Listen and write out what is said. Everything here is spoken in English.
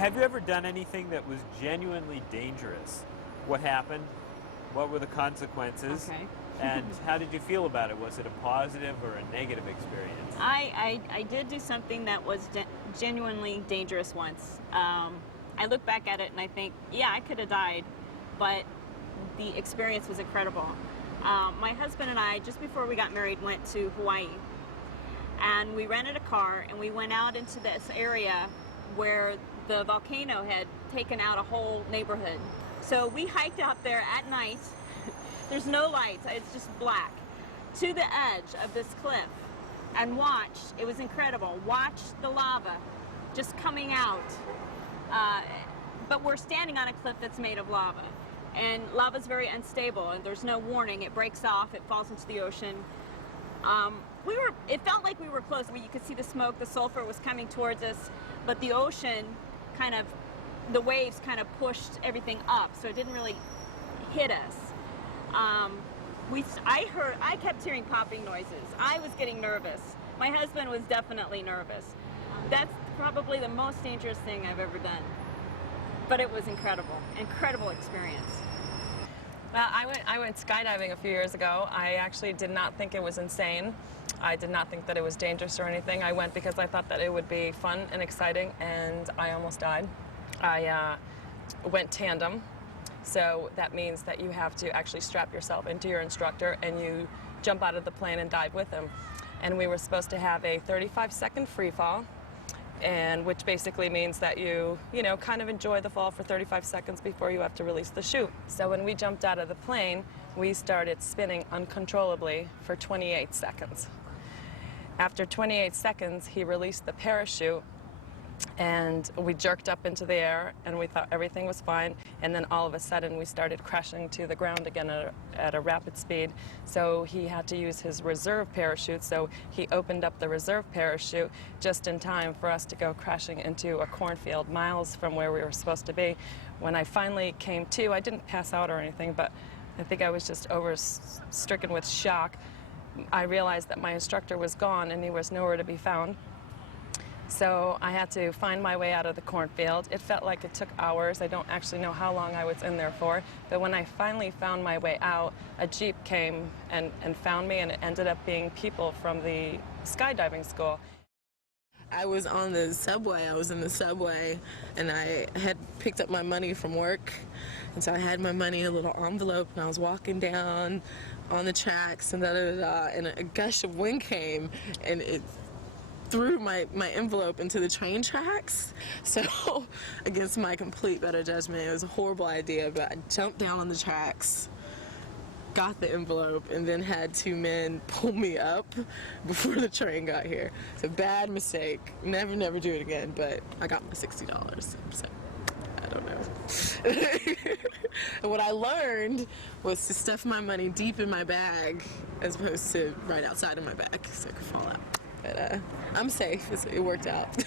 Have you ever done anything that was genuinely dangerous? What happened? What were the consequences? Okay. And how did you feel about it? Was it a positive or a negative experience? I did do something that was genuinely dangerous once. I look back at it and I think, yeah, I could have died, but the experience was incredible. My husband and I, just before we got married, went to Hawaii. And we rented a car and we went out into this area where the volcano had taken out a whole neighborhood. So we hiked out there at night. There's no lights, it's just black, to the edge of this cliff and watched. It was incredible. Watched the lava just coming out. But we're standing on a cliff that's made of lava. And lava's very unstable and there's no warning. It breaks off, it falls into the ocean. It felt like we were close. You could see the smoke, the sulfur was coming towards us, but the ocean the waves kind of pushed everything up, so it didn't really hit us. I kept hearing popping noises. I was getting nervous. My husband was definitely nervous. That's probably the most dangerous thing I've ever done. But it was incredible experience. Well, I went skydiving a few years ago. I actually did not think it was insane. I did not think that it was dangerous or anything. I went because I thought that it would be fun and exciting, and I almost died. I went tandem, so that means that you have to actually strap yourself into your instructor and you jump out of the plane and dive with him. And we were supposed to have a 35-second free fall, and which basically means that you kind of enjoy the fall for 35 seconds before you have to release the chute. So when we jumped out of the plane, we started spinning uncontrollably for 28 seconds. After 28 seconds, he released the parachute, and we jerked up into the air, and we thought everything was fine, and then all of a sudden we started crashing to the ground again at a rapid speed. So he had to use his reserve parachute, so he opened up the reserve parachute just in time for us to go crashing into a cornfield miles from where we were supposed to be. When I finally came to, I didn't pass out or anything, but I think I was just stricken with shock. I realized that my instructor was gone and he was nowhere to be found. So I had to find my way out of the cornfield. It felt like it took hours. I don't actually know how long I was in there for. But when I finally found my way out, a Jeep came and found me, and it ended up being people from the skydiving school. I was on the subway. I was in the subway, and I had picked up my money from work. And so I had my money in a little envelope, and I was walking down on the tracks, and and a gush of wind came, and it threw my envelope into the train tracks. So, against my complete better judgment, it was a horrible idea, but I jumped down on the tracks, got the envelope, and then had two men pull me up before the train got here. It's a bad mistake. Never do it again, but I got my $60, so I don't know. And what I learned was to stuff my money deep in my bag as opposed to right outside of my bag so I could fall out. But I'm safe. It worked out.